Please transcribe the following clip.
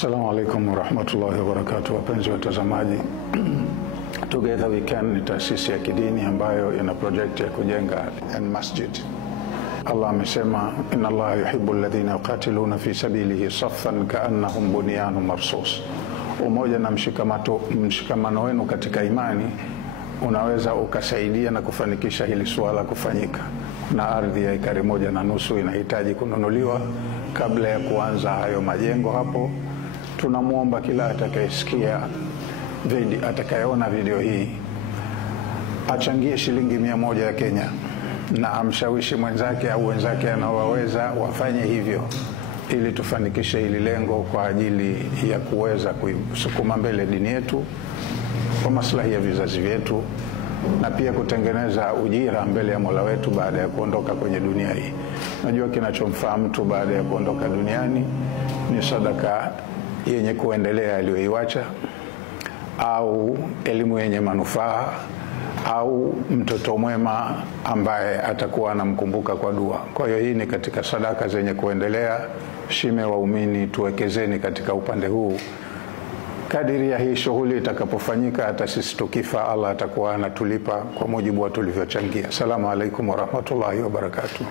Assalamu alaikum warahmatullahi wabarakatuh. Wapenzi watazamaji, Together We Can ni taasisi ya kidini ambayo ina project ya kujenga masjid. Allah amesema, inna Allah yuhibbu alladhina yuqatiluna fi sabilihi saffan ka'annahum bunyanun marsus. Umoja na mshikamano wenu katika imani unaweza ukasaidia na kufanikisha hili swala kufanyika. Na ardhi ya ekari 1.5 inahitaji kununuliwa kabla ya kuanza hayo majengo hapo. Tunamuomba kila atakayesikia atakayeona video hii achangie shilingi 100 ya Kenya na amshawishi mwenzake au wenzake anaowaweza wafanye hivyo, ili tufanikishe hili lengo kwa ajili ya kuweza kusukuma mbele dini yetu kwa maslahi ya vizazi vyetu, na pia kutengeneza ujira mbele ya Mola wetu baada ya kuondoka kwenye dunia hii. Najua kinachomfaa mtu baada ya kuondoka duniani ni sadaka yenye kuendelea aliyoiacha, au elimu yenye manufaa, au mtoto mwema ambaye atakuwa anamkumbuka kwa dua. Kwa hiyo hii ni katika sadaka zenye kuendelea. Shime waumini, tuwekezeni katika upande huu. Kadiri ya hii shughuli itakapofanyika, hata sisi tukifa, Allah atakuwa anatulipa kwa mujibu wa tulivyochangia. Assalamu alaikum warahmatullahi wabarakatuh.